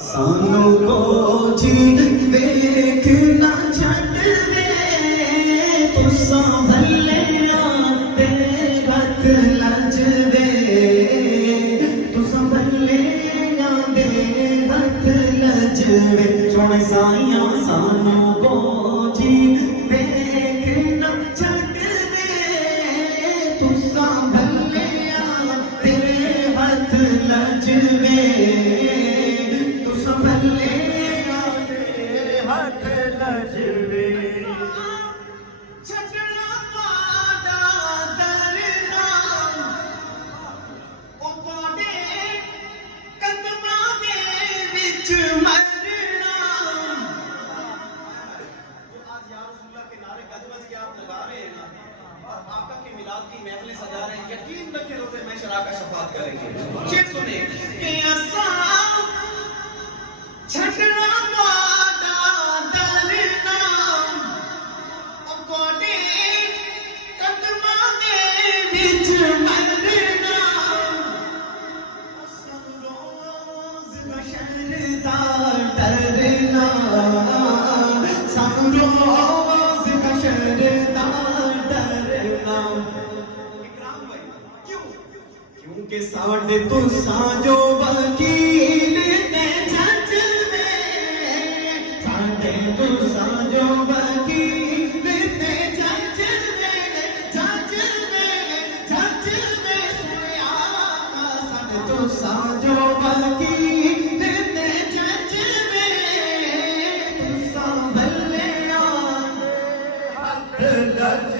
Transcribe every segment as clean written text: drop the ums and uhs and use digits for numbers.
سانو کو جی دیکھنا چھٹ دے تساں بھلے آتے بت لج دے تساں بھلے آتے بت لج دے سونے سائیاں سانو کو جی دیکھنا چھٹ دے تساں بھلے آتے بت لج دے محفلیں سجا رہے ہیں یقین رکھیں روزے میں شراکہ شفاعت کریں گے شیر سنیں کہ اساں چھٹنا مادا درنا او کوڈے قدماں دے وچ مرنا اساں روز بشر دا ڈرنا سانو روز بشر دا ڈرنا کیونکہ ساڈے تساں جو وکیل تے جج نے ساڈے تساں جو وکیل تے جج نے سنیا ساڈے تساں جو وکیل تے جج نے تساں بھلے ہاتھ لج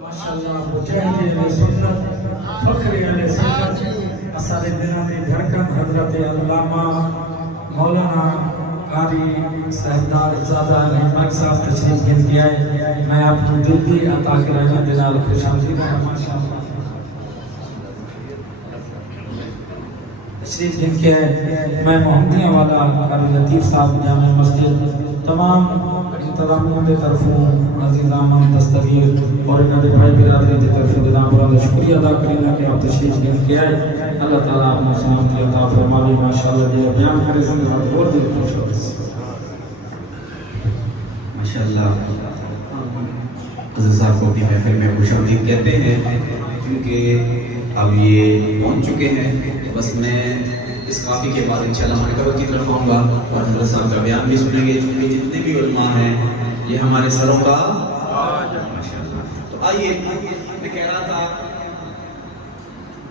ماشاءاللہ مجاہد علیہ سنت فخری علیہ سنت اسارے دنوں میں دھڑکن حضرت علامہ مولانا قاری صاحبدار زادہ نعمت صاحب تشریف گھن کے آئے میں آپ کو دل دی عطا کرانا دلال خوش آمدید ہے ماشاءاللہ تشریف گھن کے آئے میں محمدیہ والا قاری لطیف صاحب جامع مسجد تمام انتظامیہ کے طرفوں عزیز آمن دستگیر اور انہوں نے بھائی برادری کی طرف جناب والا شکریہ ادا کرنا کہ آپ تشریف گھن کے آئے اللہ تعالیٰ اپنا سلامتی عطا فرمائے ماشاءاللہ جی بیان کرے سنگ اور دل خوش ہو ماشاءاللہ عزیز صاحب کو بھی محفل میں خوش آمدید کہتے ہیں کیونکہ اب یہ پہنچ چکے ہیں بس میں اس کافی کے بعد انشاءاللہ مرکبت کی طرف آؤں گا اور حضرت صاحب کا بیان بھی سنیں گے چونکہ جتنے بھی علماء ہیں یہ ہمارے سروں کا ماشاءاللہ تو آئیے میں کہہ رہا تھا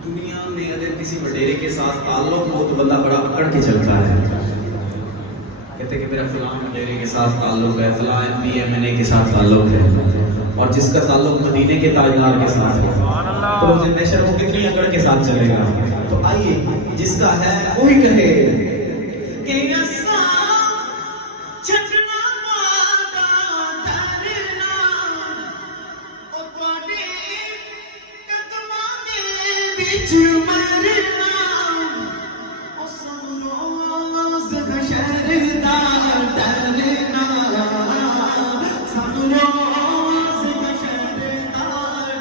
دنیا میں اگر کسی وڈیرے کے ساتھ تعلق ہو تو بندہ بڑا اکڑ کے چلتا ہے کہتے کہ میرا فلاں وڈیرے کے ساتھ تعلق ہے فلاں MPMNA کے ساتھ تعلق ہے اور جس کا تعلق مدینے کے تاجدار کے ساتھ ہے تو اسے نیشر کو کتنی اکڑ کے ساتھ چلے گا تو آئیے جس کا ہے وہی کہے کہ اساں چھٹنا مادا درنا او کوڈے قدماں دے وچ مرنا اساں روز بشر دا ڈرنا سانو روز بشر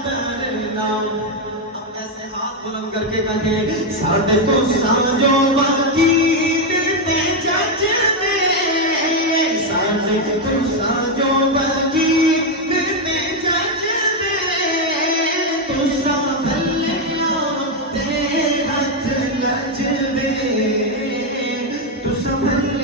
دا ڈرنا اب ایسے ہاتھ بلند کر کے کہے ساڈے تساں جو وکیل تے جج نے ساڈے تساں جو وکیل تے جج نے تساں بھلے آتے بت لج دے تساں بھلے